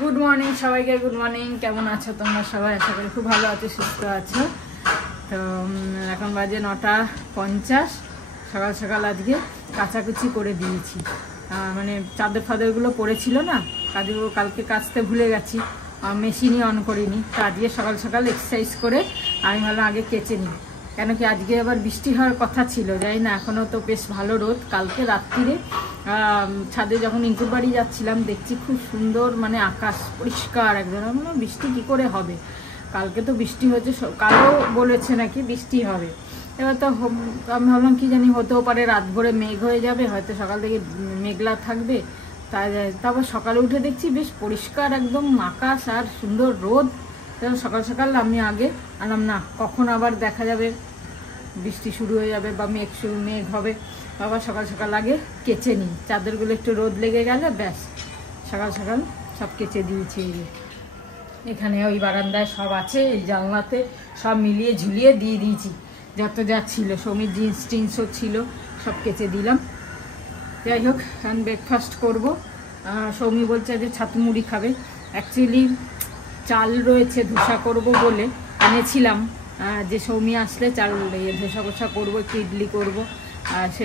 Good morning সবাইকে, good morning. কেমন আছো তোমরা সবাই? আশা করি খুব ভালো আছো, সুস্থ আছো। তো এখন বাজে 9:50। সকাল সকাল আজকে কাচাকুচি করে দিয়েছি। মানে চাদর ফাদরগুলো পড়েছিল না, কাজগুলো কালকে কাচতে ভুলে গেছি, মেশিনই অন করিনি। তো আজকে সকাল সকাল এক্সারসাইজ করে আমি ভালো আগে কেচে নিই, কেন কি আজকে আবার বৃষ্টি হওয়ার কথা ছিল, যাই না। এখনও তো বেশ ভালো রোদ। কালকে রাত্রিরে ছাদে যখন ইঁকুর বাড়ি যাচ্ছিলাম দেখছি খুব সুন্দর, মানে আকাশ পরিষ্কার একদম। বৃষ্টি কি করে হবে? কালকে তো বৃষ্টি হয়েছে, কালও বলেছে নাকি বৃষ্টি হবে। এবার তো আমি ভাবলাম কি জানি, হতেও পারে রাত ভরে মেঘ হয়ে যাবে, হয়তো সকাল থেকে মেঘলা থাকবে। তারপর সকালে উঠে দেখছি বেশ পরিষ্কার একদম আকাশ আর সুন্দর রোদ। সকাল সকাল আমি আগে আনলাম না, কখন আবার দেখা যাবে বৃষ্টি শুরু হয়ে যাবে বা মেঘ হবে। আবার সকাল সকাল আগে কেচে নিই, চাদরগুলো একটু রোদ লেগে গেলে ব্যাস সকাল সকাল সব কেচে দিয়েছি। এখানে ওই বারান্দায় সব আছে, এই জানলাতে সব মিলিয়ে ঝুলিয়ে দিয়ে দিয়েছি, যত যা ছিল। সৌমির জিন্স টিন্সও ছিল, সব কেচে দিলাম। যাই হোক, এখন ব্রেকফাস্ট করবো। সৌমি বলছে যে ছাতু মুড়ি খাবে। অ্যাকচুয়ালি চাল রয়েছে, ধোসা করব বলে এনেছিলাম, যে সৌমি আসলে চাল ধোসা কোসা করবো, একটু ইডলি করবো। আর সে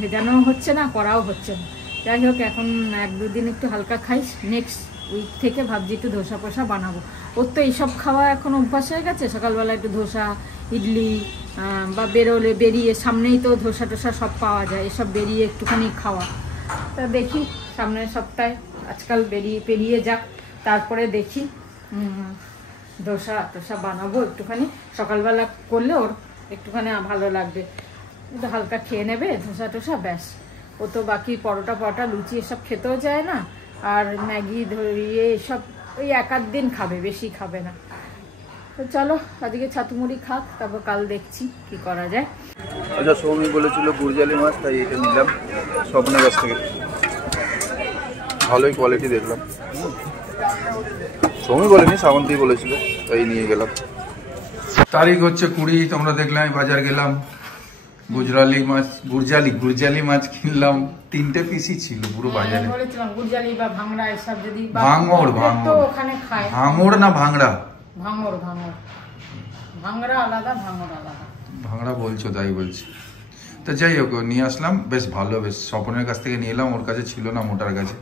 ভেজানো হচ্ছে না, করাও হচ্ছে না। যাই হোক, এখন 1-2 দিন একটু হালকা খাইস, নেক্সট উইক থেকে ভাবছি একটু ধোসা পোসা বানাবো। ওর তো এইসব খাওয়া এখন অভ্যাস হয়ে গেছে, সকালবেলা একটু ধোসা ইডলি বা বেরিয়ে সামনেই তো ধোসা টোসা সব পাওয়া যায়, এসব বেরিয়ে একটুখানি খাওয়া। তা দেখি সামনের সপ্তাহে, আজকাল পেরিয়ে যাক, তারপরে দেখি ধোসা টোসা বানাবো একটুখানি। সকালবেলা করলে ওর একটুখানি ভালো লাগবে, একটু হালকা খেয়ে নেবে ধোসা টোসা, ব্যাস। ও তো বাকি পরোটা লুচি এসব খেতেও চায় না, আর ম্যাগি ধরিয়ে এসব ওই 1-8 দিন খাবে, বেশি খাবে না। তো চলো আজকে ছাতু মুড়ি খাক, তারপর কাল দেখছি কি করা যায়। আচ্ছা, সৌমি বলেছিল গুরজালি মাছ, তাই এটা নিলাম স্বপ্নের কাছ থেকে। ভালোই কোয়ালিটি দেখলাম। সৌমি বলেনি, শ্রাবন্তী বলেছিল, তাই নিয়ে গেলাম। তারিখ হচ্ছে 20, তোমরা দেখলাম বাজার গেলাম, গুরজালি মাছ কিনলাম। 3টে পিসই ছিল পুরো বাজারে। বলেছিলাম গুরজালি বা ভাঙড়া এসব যদি ভাঙড় তো ওখানে খায়। ভাঙড় না ভাঙড়া? ভাঙড়া আলাদা, ভাঙড়া বলছো, তাই বলছি। তো যাই হোক, নিয়ে আসলাম, বেশ ভালো, বেশ স্বপনের কাছ থেকে নিয়ে এলাম, ওর কাছে ছিল না, মোটার কাছে।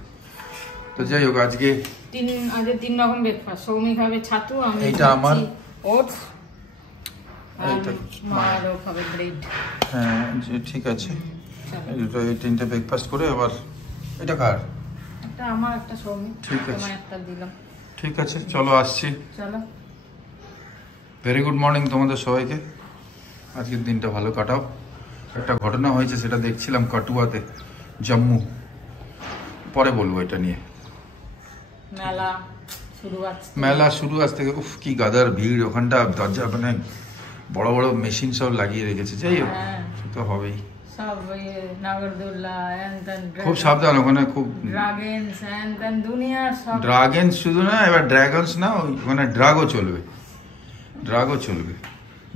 তো যাই হোক, আজকে 3 রকম ব্রেকফাস্ট। সৌমি খাবে ছাতু, আমি এইটা আমার ওটস, মারও খাবে ব্রেড। হ্যাঁ ঠিক আছে, এই 3টে ব্রেকফাস্ট করে আবার এটা কার? একটা আমার, একটা সৌমি। ঠিক আছে, একটা দিলাম। ঠিক আছে, চলো আসছি। চলো, ভেরি গুড মর্নিং তোমাদের সবাইকে। আজকের দিনটা ভালো কাটাও। একটা ঘটনা হয়েছে, সেটা দেখছিলাম কাটুয়াতে, জম্মু। পরে বলবো এটা নিয়ে। মেলা শুরু আজ থেকে। উফ, কি গাদার ভিড় ওখানটা। দরজা মানে বড় বড় মেশিন সব লাগিয়ে রেখেছে। যাই হোক, তো হবেই। খুব সাবধান ওখানে, খুব ড্রাগনস শুধু না, এবার ড্রাগনস না, ওখানে ড্রাগও চলবে।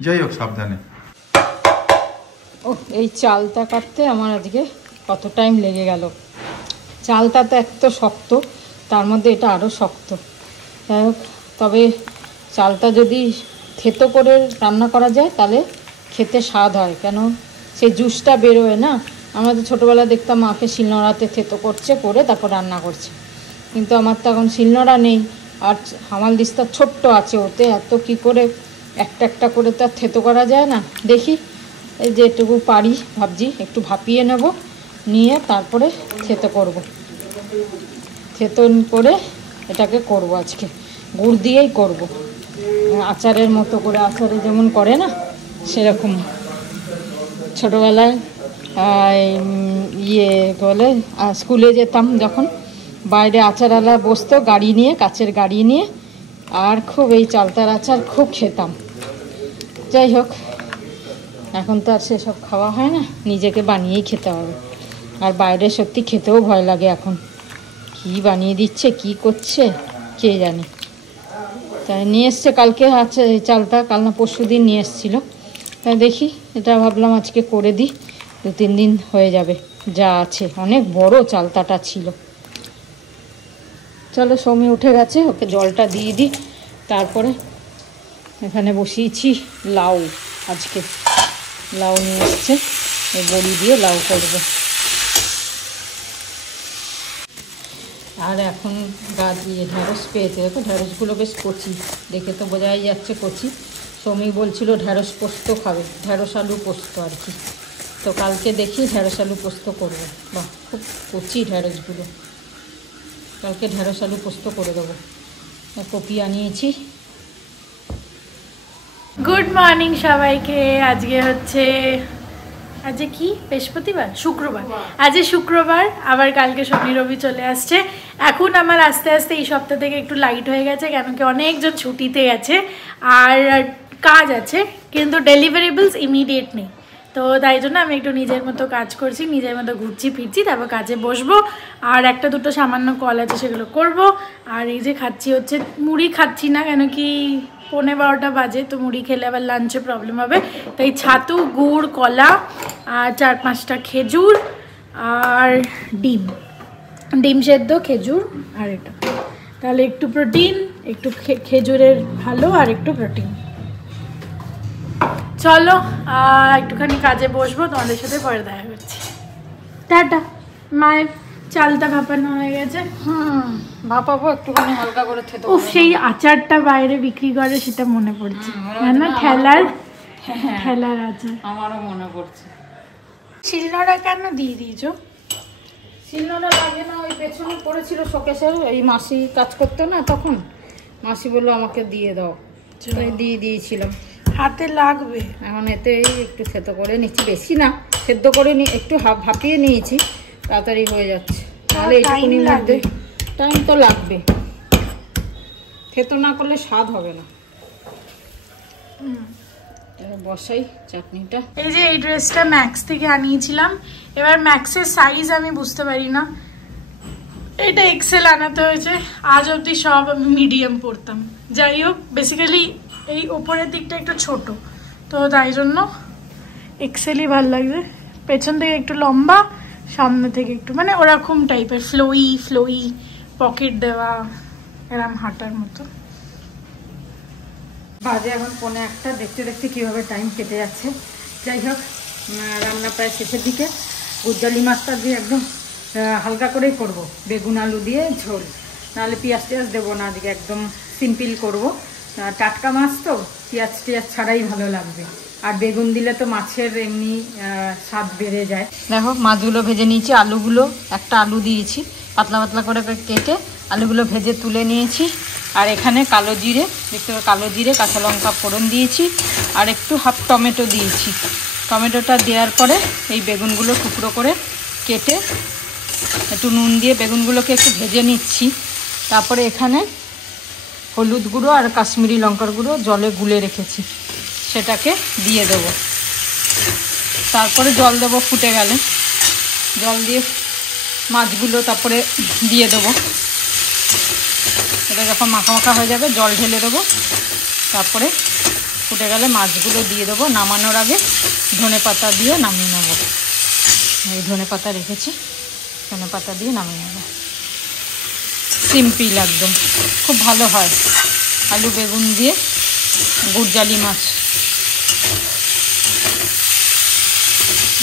যাই হোক, সাবধানে। এই চালটা কাটতে আমার আজকে কত টাইম লেগে গেল। চালটা তো এত শক্ত, তার মধ্যে এটা আরও শক্ত। যাই হোক, তবে চালটা যদি থেতো করে রান্না করা যায় তাহলে খেতে স্বাদ হয়, কেন সেই জুসটা বেরোয় না। আমরা তো ছোটোবেলা দেখতাম মাকে শিলনোড়াতে থেতো করে তারপর রান্না করছে, কিন্তু আমার তো এখন শিলনোড়া নেই, আর হামাল দিস্তা ছোট্ট আছে, ওতে এত কি করে একটা করে তো আর থেতো করা যায় না। দেখি এই যেটুকু পারি ভাবছি একটু ভাপিয়ে নেব, নিয়ে তারপরে থেতো করে এটাকে করব। আজকে গুড় দিয়েই করব, আচারের মতো করে, আচারে যেমন করে না সেরকম। ছোটোবেলায় বলে স্কুলে যেতাম যখন, বাইরে আচারওয়ালা বসতো গাড়ি নিয়ে, কাচের গাড়ি নিয়ে, আর খুব এই চালতার আচার খুব খেতাম। যাই হোক, এখন তো আর সেসব খাওয়া হয় না, নিজেকে বানিয়েই খেতে হবে। আর বাইরে সত্যি খেতেও ভয় লাগে এখন, কি বানিয়ে দিচ্ছে, কি করছে কে জানে। তাই নিয়ে এসছে কালকে, আছে এই চালটা, কাল না পরশু দিন নিয়ে এসেছিলো। তাই দেখি, এটা ভাবলাম আজকে করে দিই, 2-3 দিন হয়ে যাবে যা আছে। অনেক বড় চালতাটা ছিল। চলো সৌমি উঠে গেছে, ওকে জলটা দিয়ে দিই। তারপরে এখানে বসিয়েছি লাউ, আজকে লাউ নিয়ে এসছে, এই বড়ি দিয়ে লাউ করবো। আর এখন গা দিয়ে ঢ্যাঁড়স পেয়েছে, দেখো ঢ্যাঁড়সগুলো বেশ কচি, দেখে তো বোঝাই যাচ্ছে কচি। সৌমি বলছিল ঢ্যাঁড়স পোস্ত খাবে, ঢ্যাঁড়স আলু পোস্ত আর কি। তো কালকে দেখি ঢ্যাঁড়স আলু পোস্ত করবো। বাহ, খুব কচি ঢ্যাঁড়সগুলো, কালকে ঢ্যাঁড়স আলু পোস্ত করে দেবো। কপি আনিয়েছি। গুড মর্নিং সবাইকে। আজকে হচ্ছে আজকে কি বৃহস্পতিবার, শুক্রবার। আজকে শুক্রবার, আবার কালকে শনি রবি চলে আসছে। এখন আমার আস্তে আস্তে এই সপ্তাহ থেকে একটু লাইট হয়ে গেছে, কেন কি অনেকজন ছুটিতে গেছে আর কাজ আছে, কিন্তু ডেলিভারেবলস ইমিডিয়েট নেই। তো তাই জন্য আমি একটু নিজের মতো কাজ করছি, নিজের মতো ঘুরছি ফিরছি, তারপর কাজে বসবো। আর একটা দুটো সামান্য কল আছে, সেগুলো করব। আর এই যে খাচ্ছি হচ্ছে মুড়ি খাচ্ছি না, কেন কি 11:15 বাজে, তো মুড়ি খেলে আবার লাঞ্চে প্রবলেম হবে। তাই ছাতু, গুড়, কলা আর 4-5টা খেজুর আর ডিম সেদ্ধ, খেজুর আর এটা, তাহলে একটু প্রোটিন, একটু খেজুরের ভালো আর একটু প্রোটিন। চলো একটুখানি কাজে বসবো, তোমাদের সাথে পরে দেখা করছি। টাটা। মায়ের চালটা ভাপানো হয়ে গেছে। ভাপাবো একটুখানি হালকা করে খেতে। ও সেই আচারটা বাইরে বিক্রি করে, সেটা মনে পড়ছে না, ঠেলার আচার আমারও মনে পড়ছে। শিলনোড়া কেন দিয়ে দিয়েছো? শিলনোড়া লাগে না, ওই পেছনে পড়েছিল শোকেসের, এই মাসি কাজ করতো না তখন, মাসি বললো আমাকে দিয়ে দাও, তাই দিয়ে দিয়েছিলাম। হাতে লাগবে। এখন এতে একটু থেতো করে নিচ্ছি, বেশি না, সেদ্ধ করে একটু ভাপিয়ে নিয়েছি, তাড়াতাড়ি হয়ে যাচ্ছে। তাহলে এইটুকুনির মধ্যে টাইম তো লাগবে, থেতো না করলে স্বাদ হবে না। বসাই চাটনিটা। এই যে এই ড্রেসটা ম্যাক্স থেকে আনিয়েছিলাম, এবার ম্যাক্সের সাইজ আমি বুঝতে পারি না, এটা এক্সেল আনাতে হয়েছে। আজ অবধি সব আমি মিডিয়াম পরতাম। যাই হোক, বেসিক্যালি এই ওপরের দিকটা একটু ছোট, তো তাই জন্য এক্সেলই ভালো লাগছে। পেছন থেকে একটু লম্বা, সামনে থেকে একটু মানে ওরকম টাইপের ফ্লোই পকেট দেওয়া, এরম হাঁটার মতো। বাজে এখন 1:45, দেখতে দেখতে কীভাবে টাইম কেটে যাচ্ছে। যাই হোক, রান্না প্রায় শেষের দিকে। গুজ্জালি মাছটা দিয়ে একদম হালকা করেই করব, বেগুন আলু দিয়ে ঝোল, নাহলে পেঁয়াজ টিয়াজ দেবো না, আজকে একদম সিম্পল করব। টাটকা মাছ তো পেঁয়াজ টিয়াজ ছাড়াই ভালো লাগবে, আর বেগুন দিলে তো মাছের এমনি স্বাদ বেড়ে যায়। দেখো মাছগুলো ভেজে নিয়েছি, আলুগুলো একটা আলু দিয়েছি পাতলা পাতলা করে কেটে, আলুগুলো ভেজে তুলে নিয়েছি। আর এখানে কালো জিরে, দেখতে কালো জিরে, কাঁচা লঙ্কা ফোড়ন দিয়েছি, আর একটু হাফ টমেটো দিয়েছি। টমেটোটা দেওয়ার পরে এই বেগুনগুলো টুকরো করে কেটে একটু নুন দিয়ে বেগুনগুলোকে একটু ভেজে নিচ্ছি। তারপরে এখানে হলুদ গুঁড়ো আর কাশ্মীরি লঙ্কার গুঁড়ো জলে গুলে রেখেছি, সেটাকে দিয়ে দেব। তারপরে জল দেবো, ফুটে গেলে জল দিয়ে মাছগুলো তারপরে দিয়ে দেবো। এটা যখন মাখা মাখা হয়ে যাবে জল ঢেলে দেবো, তারপরে ফুটে গেলে মাছগুলো দিয়ে দেবো। নামানোর আগে ধনেপাতা দিয়ে নামিয়ে নেবো। এই ধনেপাতা রেখেছি, ধনেপাতা দিয়ে নামিয়ে নেবো। সিম্পল একদম, খুব ভালো হয়। আলু বেগুন দিয়ে গুড়জালি মাছ।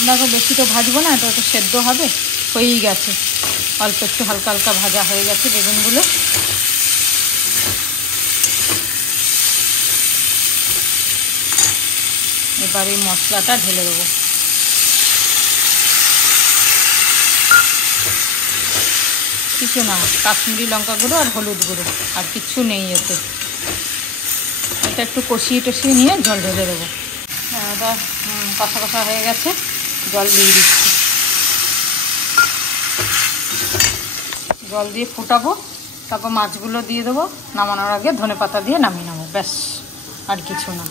দেখো বেশি তো ভাজবো না, এটা তো সেদ্ধ হবে, হয়েই গেছে। অল্প একটু হালকা হালকা ভাজা হয়ে গেছে বেগুনগুলো। এবার এই মশলাটা ঢেলে দেবো। কিছু না, কাশ্মীরি লঙ্কা গুঁড়ো আর হলুদ গুঁড়ো, আর কিচ্ছু নেই এতে। এটা একটু কষিয়ে টষিয়ে নিয়ে জল ঢেলে দেবো। এটা কষা কষা হয়ে গেছে, জল দিয়ে দিচ্ছি। জল দিয়ে ফুটাবো, তারপর মাছগুলো দিয়ে দেবো। নামানোর আগে ধনেপাতা দিয়ে নামিয়ে নেবো, ব্যাস, আর কিছু না।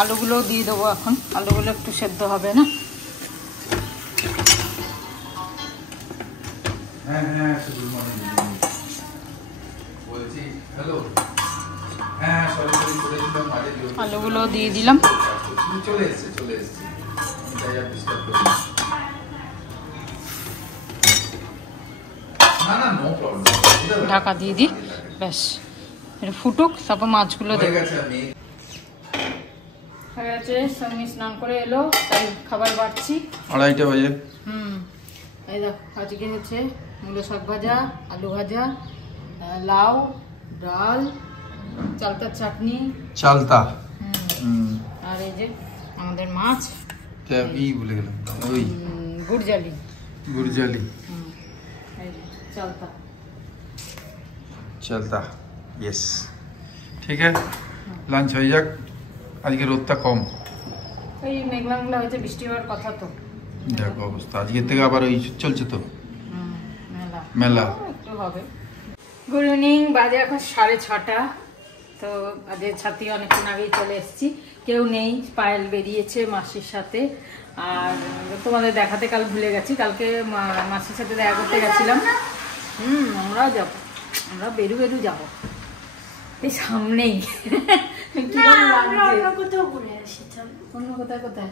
আলুগুলোও দিয়ে দেবো এখন, আলুগুলো একটু সেদ্ধ হবে না। আলুগুলো দিয়ে দিলাম। ঢাকা দিয়ে দিই, ব্যাস এটা ফুটুক, তারপর মাছগুলো দেবো। হয়ে গেছে, সঙ্গে স্নান করে এলো, তাই খাবার বাড়ছি। 2:30 বাজে। এই দেখো আজকে হচ্ছে মূলো শাক ভাজা, আলু ভাজা, লাউ, ডাল, চালতার চাটনি, চালতা, আর এই যে আমাদের মাছ ভুলে গেলাম, ওই গুড়জালি। এই যে চালতা ইয়েস। ঠিক আছে, লাঞ্চ হয়ে যাক। আজকে রোদটা কম, এই মেঘলা মেঘলা হয়েছে, বৃষ্টি হওয়ার কথা তো। দেখো অবস্থা, আজকের থেকে আবার ওই চলছে তো মেলা একটু হবে। গুড ইভিনিং, বাজে এখন 6:30। তো আজকে ছাতি অনেকক্ষণ আগেই চলে এসেছি, কেউ নেই, পায়েল বেরিয়েছে মাসির সাথে। আর তোমাদের দেখাতে কাল ভুলে গেছি, কালকে মাসির সাথে দেখা করতে গেছিলাম। আমরাও যাবো, আমরা বেরু যাবো এই সামনেই। অন্য কোথায় কোথায়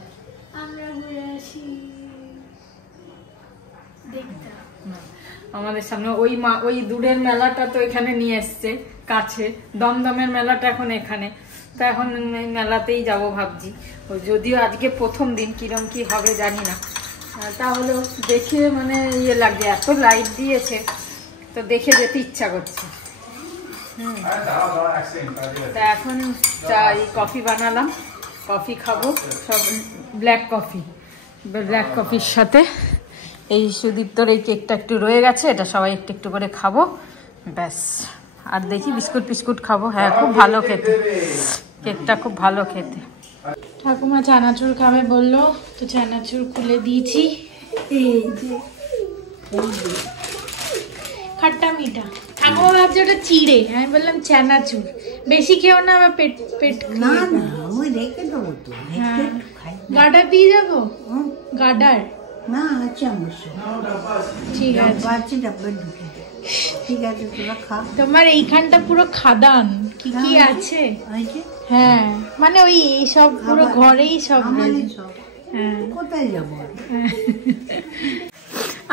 আমাদের সামনে ওই দূরের মেলাটা তো এখানে নিয়ে এসছে কাছে, দমদমের মেলাটা এখন এখানে, তো এখন মেলাতেই যাব ভাবছি। যদিও আজকে প্রথম দিন, কিরম কি হবে জানি না, তাহলেও দেখে মানে ইয়ে লাগছে, এত লাইট দিয়েছে তো দেখে যেতে ইচ্ছা করছে। তা এখন কফি বানালাম, কফি খাবো, সব ব্ল্যাক কফির সাথে এই সুদীপ্তর এই কেকটা একটু রয়ে গেছে, এটা সবাই একটু একটু করে খাবো, ব্যাস। আর দেখি বিস্কুট খাবো। হ্যাঁ, খুব ভালো খেতে, কেকটা খুব ভালো খেতে। ঠাকুমা চানাচুর খাবে বললো, তো চানাচুর খুলে দিয়েছি। এই যে খাট্টা মিঠা, ঠাকুমা ভাবছে ওটা চিড়ে, আমি বললাম চানাচুর, বেশি খেও না, আবার পেট না ওই রেখে দেবো তো। গাডার দিয়ে যাবো, গাডার না আছে আমার, ঠিক আছে, ডাব্বা ঢুকে ঠিক আছে, তোরা খা। তোমার এইখানটা পুরো খাদান, কি কি আছে। হ্যাঁ, মানে ওই সব পুরো ঘরেই সব। হ্যাঁ, কোথায় যাবো?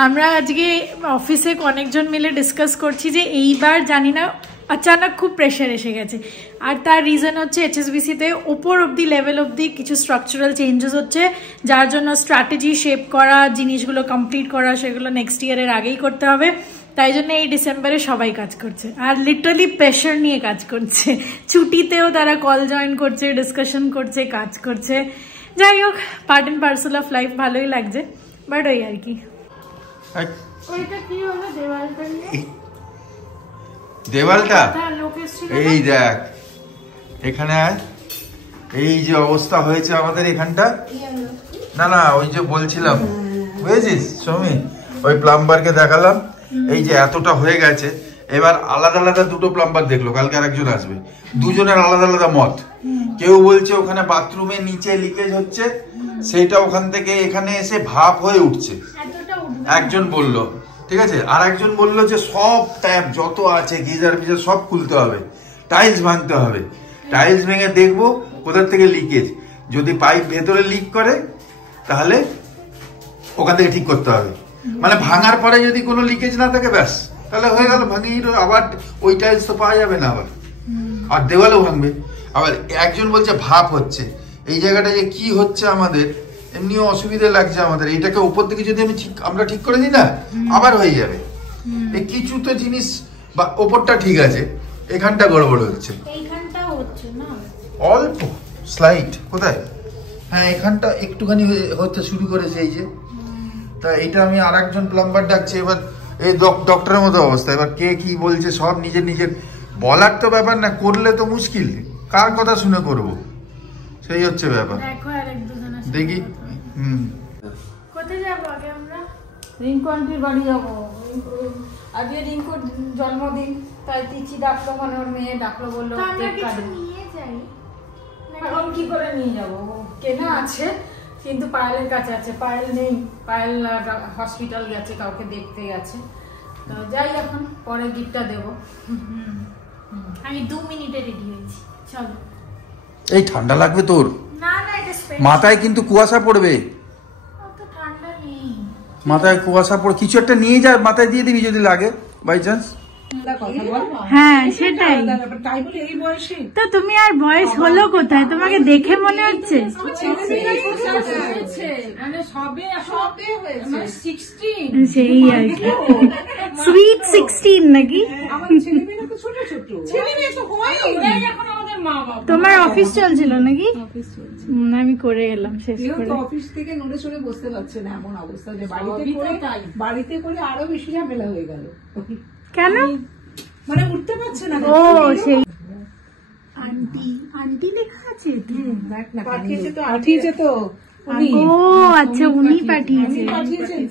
আমরা আজকে অফিসে অনেকজন মিলে ডিসকাস করছি যে এইবার জানি না अचानक खूब प्रेशर एसे गेছে আর তার রিজন হচ্ছে এইচএসবিসি তে উপর অবধি লেভেল অবধি কিছু স্ট্রাকচারাল চেঞ্জেস হচ্ছে যার জন্য স্ট্র্যাটেজি শেপ করা জিনিসগুলো কমপ্লিট করা সেগুলো নেক্সট ইয়ারের আগেই করতে হবে তাই জন্য এই ডিসেম্বরে সবাই কাজ করছে আর লিটারালি প্রেশার নিয়ে কাজ করছে ছুটিতেও তারা কল জয়েন করছে ডিসকাশন করছে কাজ করছে যাই হোক part and parcel of life ভালোই লাগছে বাট ওই আর কি ওইটা কি হলো দেওয়ালটা দেওয়ালটা এই দেখ এখানে এই যে অবস্থা হয়েছে আমাদের এখানটা না না ওই যে বলছিলাম বুঝেছিস সৌমি ওই প্লাম্বারকে দেখালাম এই যে এতটা হয়ে গেছে এবার আলাদা আলাদা দুটো প্লাম্বার দেখলো কালকে আরেকজন আসবে দুজনের আলাদা আলাদা মত কেউ বলছে ওখানে বাথরুমে নিচে লিকেজ হচ্ছে সেটা ওখান থেকে এখানে এসে ভাপ হয়ে উঠছে একজন বলল ঠিক আছে আর একজন বললো যে সব ট্যাপ যত আছে গিজার ফিজার সব খুলতে হবে টাইলস ভাঙতে হবে টাইলস ভেঙে দেখবো কোথা থেকে লিকেজ যদি পাইপ ভেতরে লিক করে তাহলে ওখান থেকে ঠিক করতে হবে মানে ভাঙার পরে যদি কোনো লিকেজ না থাকে ব্যাস তাহলে হয়ে গেল ভাঙিয়ে আবার ওই টাইলস তো পাওয়া যাবে না আবার আর দেওয়ালও ভাঙবে আবার একজন বলছে ভাপ হচ্ছে এই জায়গাটা যে কি হচ্ছে আমাদের এমনিও অসুবিধা লাগছে আমাদের এটাকে উপর থেকে যদি আমরা ঠিক করে দিই না আবার হয়ে যাবে এই কিছু তো জিনিস বা ওপরটা ঠিক আছে এখানটা গড়বড় হচ্ছে এইখানটা হচ্ছে না অল্প স্লাইড কোথায় হ্যাঁ এখানটা একটুখানি হচ্ছে শুরু করেছে এই যে তা এটা আমি আরেকজন প্লাম্বার ডাকছি এবার এই ডক্টরের মতো অবস্থা এবার কে কি বলছে সব নিজের নিজের বলার তো ব্যাপার না করলে তো মুশকিল কার কথা শুনে করব সেই হচ্ছে ব্যাপার দেখি কোথায় যাবো আগে আমরা রিঙ্কু আন্টির বাড়ি যাবো আজকে রিঙ্কুর জন্মদিন তাই তিচি ডাকলো মানে ওর মেয়ে ডাকলো বললো নিয়ে যাই এখন কি করে নিয়ে যাবো কেনা আছে কিন্তু পায়েলের কাছে আছে পায়েল নেই পায়েল হসপিটাল গেছে কাউকে দেখতে গেছে তো যাই এখন পরে গিফটটা দেবো আমি 2 মিনিটে রেডি হয়েছি চলো এই ঠান্ডা লাগবে তোর না না এটা স্পেশাল মাথায় কিন্তু কুয়াশা পড়বে অত ঠান্ডা নেই মাথায় কুয়াশা পড়ে কিছু একটা নিয়ে যা মাথায় দিয়ে দিবি যদি লাগে বাই চান্স। হ্যাঁ সেটাই তো। তুমি আর বয়স হলো কোথায়? তোমাকে দেখে মনে হচ্ছে সেই আর কি, সুইট 16 নাকি? তোমার অফিস চলছিল নাকি? আমি করে এলাম শেষ করে। অফিস থেকে নড়ে চড়ে বসতে পারছে না, এমন অবস্থা যে বাড়িতে করে আরো বেশি ঝামেলা হয়ে গেল। কেন? মানে উঠতে পারছে না। ও সেই আন্টি, আন্টি দেখা আছে পাঠিয়েছে তো। ও আচ্ছা, উনি পাঠিয়েছেন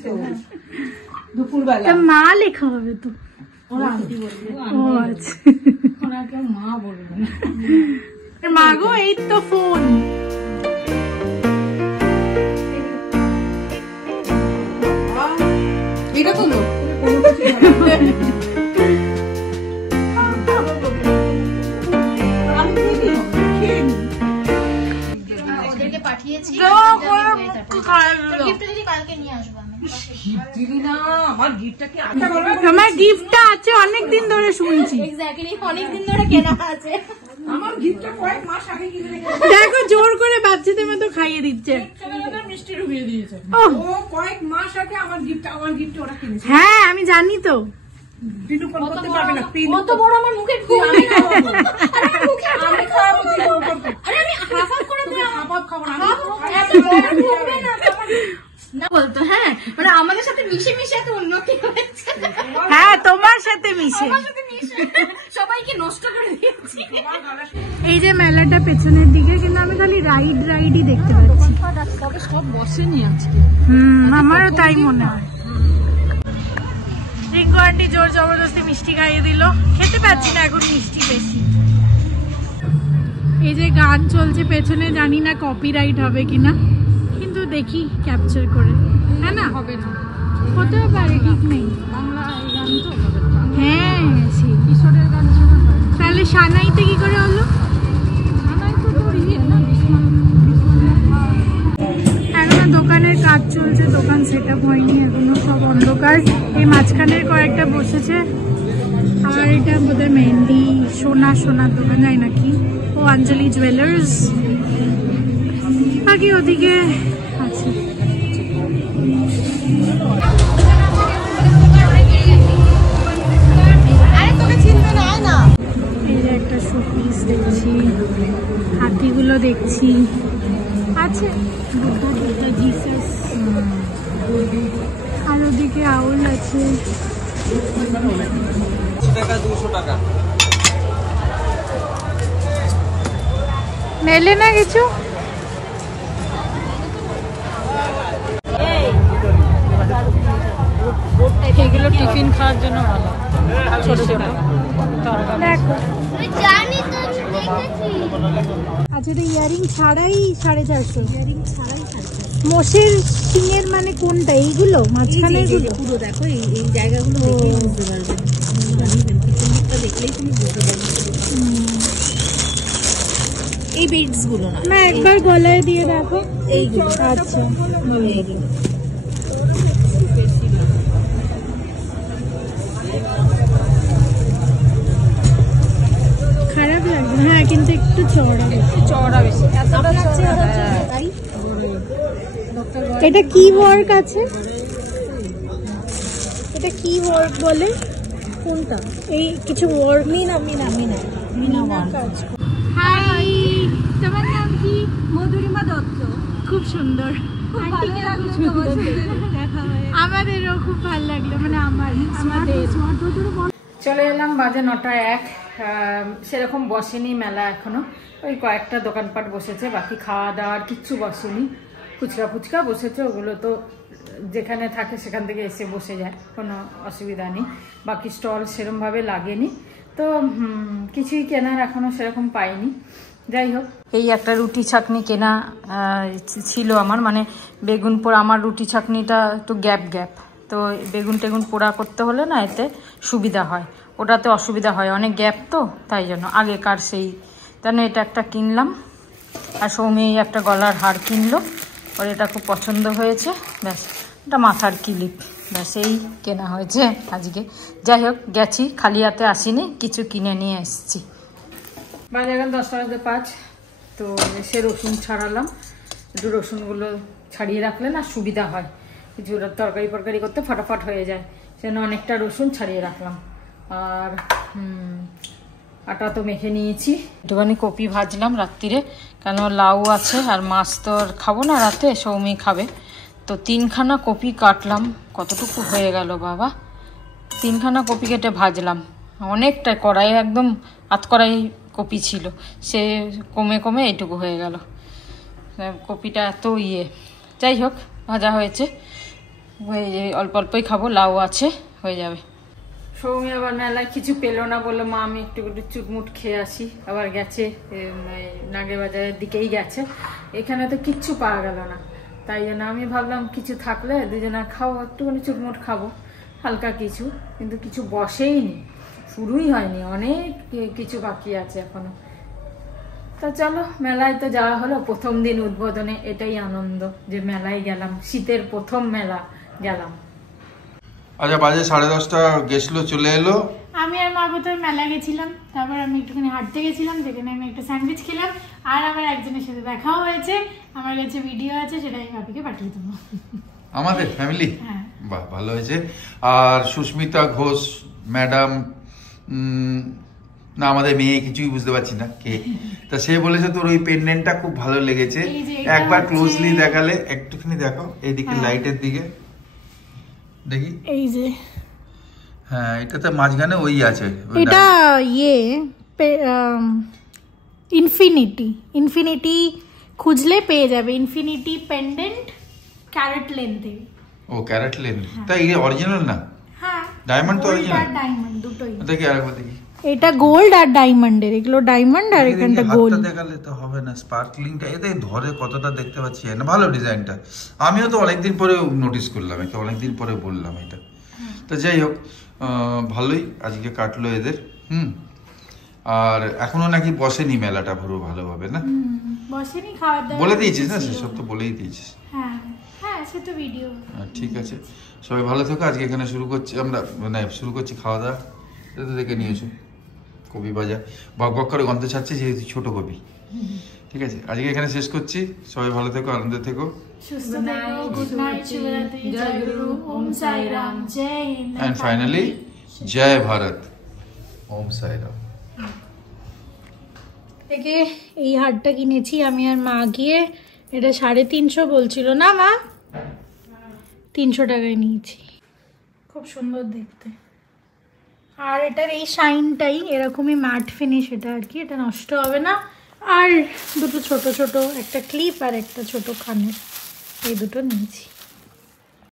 তো দুপুরবেলা। মা লেখা হবে তো। ও আচ্ছা, মা বলবে মা গো এই তো ফোন। এটা তো লোক তোমার গিফটটা আছে অনেকদিন ধরে শুনছি। অনেকদিন ধরে কেনা আছে। আমার গিফটটা কয়েক মাস আগে কিনে রেখেছে। দেখো জোর করে বাচ্চাদের মতো খাইয়ে দিচ্ছে। মিষ্টি ঢুকিয়ে দিয়েছে। ও কয়েক মাস আগে আমার গিফট ওরা কিনেছে। হ্যাঁ আমি জানি তো। বিলুপন করতে পারবে না। কত বড় আমার মুখে আমি খাওয়াবো। আমি খাওয়াবো। আরে আমি হাফ করে দিলাম। হাফ খাবো না। এত বড় ঢুকবে না না বলতো। হ্যাঁ মানে আমাদের সাথে মিশে মিশে এত উন্নতি হয়েছে। হ্যাঁ তোমার সাথে মিশে সবাইকে নষ্ট করে দিয়েছি। এই যে মেলাটা পেছনের দিকে, কিন্তু আমি খালি রাইডই দেখতে পাচ্ছি। তবে সব বসেনি আজকে। আমারও তাই মনে হয়। রিঙ্কু আন্টি জোর জবরদস্তি মিষ্টি খাইয়ে দিল। খেতে পাচ্ছি না এখন, মিষ্টি বেশি। এই যে গান চলছে পেছনে, জানি না কপিরাইট হবে কিনা, কিন্তু দেখি ক্যাপচার করে। হ্যাঁ না হবে না, হতেও পারে, ঠিক নেই। বাংলা এই গান তো হবে না। হ্যাঁ সেই কিশোরের গান শোনা হয়। তাহলে সানাইতে কি করে হলো? সানাই তো তোর না বিষ্ণু। এখনো দোকানের কাজ চলছে, দোকান সেট আপ হয়নি এখনো, সব অন্ধকার। এই মাঝখানের কয়েকটা বসেছে। আর এটা বোধহয় মেহেন্দি সোনার দোকান, যায় নাকি? ও অঞ্জলি জুয়েলার্স। বাকি ওদিকে আছে। এই যে একটা শোপিস দেখছি, হাতিগুলো দেখছি, আছে বুদ্ধ জিসাস। আর ওদিকে আউল আছে। 200 টাকা। মেলে না কিছু? এগুলো টিফিন খাওয়ার জন্য ভালো, ছোট ছোট। দেখো আচ্ছা, এটা ইয়ারিং ছাড়াই 450। মোষের সিংয়ের মানে কোনটা? এইগুলো মাঝখানে পুরো দেখো এই জায়গাগুলো দেখেই বুঝতে পারবে। দেখলেই তুমি বুঝতে পারবে এই বিডস গুলো না। একবার গলায় দিয়ে দেখো এইগুলো। আচ্ছা খারাপ লাগবে। হ্যাঁ কিন্তু একটু চওড়া বেশি। এটা কি ওয়ার্ক আছে? এটা কি ওয়ার্ক বলে? কোনটা? এই কিছু ওয়ার্ক। মিনা কাজ। হাই, তোমার নাম কি? মধুরিমা দত্ত। খুব সুন্দর। আমাদেরও খুব ভালো লাগলো, মানে আমাদের। চলে এলাম, বাজে 9:01। সেরকম বসেনি মেলা এখনো, ওই কয়েকটা দোকানপাট বসেছে, বাকি খাওয়া দাওয়ার কিচ্ছু বসেনি। ফুচকা বসেছে, ওগুলো তো যেখানে থাকে সেখান থেকে এসে বসে যায়, কোনো অসুবিধা নেই। বাকি স্টল সেরকমভাবে লাগেনি, তো কিছুই কেনার এখনো সেরকম পাইনি। যাই হোক, এই একটা রুটি ছাকনি কেনা ছিল আমার, মানে বেগুন পোড়া। আমার রুটি ছাকনিটা একটু গ্যাপ, তো বেগুন টেগুন পোড়া করতে হলে না এতে সুবিধা হয়, ওটাতে অসুবিধা হয়, অনেক গ্যাপ তো, তাই জন্য আগেকার সেই জন্য এটা একটা কিনলাম। আর সৌমি একটা গলার হার কিনলো, ওর এটা খুব পছন্দ হয়েছে, ব্যাস। এটা মাথার ক্লিপ, ব্যাস এই কেনা হয়েছে আজকে। যাই হোক, গেছি, খালি হাতে আসিনি, কিছু কিনে নিয়ে এসেছি। বাজে এখন 10:05। তো এসে রসুন ছাড়ালাম। একটু রসুনগুলো ছাড়িয়ে রাখলে না সুবিধা হয়, কিছু তরকারি ফরকারি করতে ফটাফট হয়ে যায়, সেজন্য অনেকটা রসুন ছাড়িয়ে রাখলাম। আর আটা তো মেখে নিয়েছি। একটুখানি কপি ভাজলাম রাত্রিরে, কেন লাউ আছে আর মাছ তো আর খাবো না রাতে, সৌমি খাবে। তো 3খানা কপি কাটলাম। কতটুকু হয়ে গেল বাবা, 3খানা কপি কেটে ভাজলাম। অনেকটা কড়াই, একদম আধ কড়াই কপি ছিল, সে কমে কমে এইটুকু হয়ে গেল। কপিটা এত যাই হোক, ভাজা হয়েছে, অল্প অল্পই খাবো, লাউ আছে, হয়ে যাবে। সৌমি আবার মেলায় কিছু পেলো না, বললো মা আমি একটু চুটমুট খেয়ে আসি। আবার গেছে নাগের বাজারের দিকেই গেছে, এখানে তো কিচ্ছু পাওয়া গেল না। তাই জন্য আমি ভাবলাম কিছু থাকলে দুজনে খাবো, একটুখানি চুটমুট খাবো, হালকা কিছু। কিন্তু কিছু বসেই নি, শুরুই হয়নি, অনেক কিছু বাকি আছে এখনো। তো চলো, মেলায় তো যাওয়া হলো, প্রথম দিন উদ্বোধনে, এটাই আনন্দ যে মেলায় গেলাম, শীতের প্রথম মেলা গেলাম। আচ্ছা, বাজে 10:30 গেছিলো, চলে এলো। আমি আর মা প্রথমে মেলা গেছিলাম, তারপর আমি একটুখানি হাঁটতে গেছিলাম, যেখানে আমি একটা স্যান্ডউইচ খেলাম। আর আমার একজনের সাথে দেখাও হয়েছে, আমার কাছে ভিডিও আছে, সেটা আমি বাপিকে পাঠিয়ে দেবো। আমাদের ফ্যামিলি, হ্যাঁ বাহ, ভালো হয়েছে। আর সুস্মিতা ঘোষ ম্যাডাম, না আমাদের মেয়ে, কিছুই বুঝতে পারছি না কে, তা সে বলেছে তোর ওই পেন্ডেন্টটা খুব ভালো লেগেছে, একবার ক্লোজলি দেখালে, একটুখানি দেখো এইদিকে লাইটের দিকে দেখি, এই যে হ্যাঁ এটাতে মাঝখানে ওই আছে, এটা ইনফিনিটি খুঁজলে পেয়ে যাবে, ইনফিনিটি পেন্ডেন্ট ক্যারেট লেন্থে। ও ক্যারেট লেন্থ, তাই এটা অরিজিনাল না? হ্যাঁ, ডায়মন্ড তো অরিজিনাল, ডায়মন্ড দুটোই। দেখি আরেকবার দেখি। এটা গোল্ড আর ডায়মন্ডের, এগুলো ডায়মন্ড আর এখানটা গোল্ড। হাতটা দেখালে তো হবে না, স্পার্কলিংটা এতে ধরে কতটা দেখতে পাচ্ছি না, ভালো ডিজাইনটা। আমিও তো অনেকদিন পরে নোটিস করলাম, এটা অনেকদিন পরে বললাম এটা। তো যাই হোক, ভালোই আজকে কাটলো এদের। আর এখনো নাকি বসেনি মেলাটা পুরো ভালোভাবে, না বসেনি, খাওয়া দাওয়া বলে দিয়েছিস না, সেসব তো বলেই দিয়েছিস। হ্যাঁ হ্যাঁ, সে তো ভিডিও। ঠিক আছে, সবাই ভালো থেকো। আজকে এখানে শুরু করছি আমরা, শুরু করছি খাওয়া দাওয়া। তো দেখে নিয়েছো কপি ভাজা, বক বক করে গন্ধ ছাড়ছে, যেহেতু ছোট কপি। ঠিক আছে, আজকে এখানে শেষ করছি। সবাই ভালো থেকো, আনন্দে থেকো, সুস্থ থেকো, গুড নাইট, শুভরাত্রি, জয় গুরু, ওম সাই রাম, জয় হিন্দ, এন্ড ফাইনালি জয় ভারত, ওম সাই রাম। থেকে এই হারটা কিনেছি আমি আর মা গিয়ে, এটা 350 বলছিল না মা, 300 টাকায় নিয়েছি। খুব সুন্দর দেখতে, আর এটার এই শাইনটাই এরকমই ম্যাট ফিনিশ, এটা আর কি, এটা নষ্ট হবে না। আর দুটো ছোট ছোট, একটা ক্লিপ আর একটা ছোট কানের, এই দুটো নিয়েছি।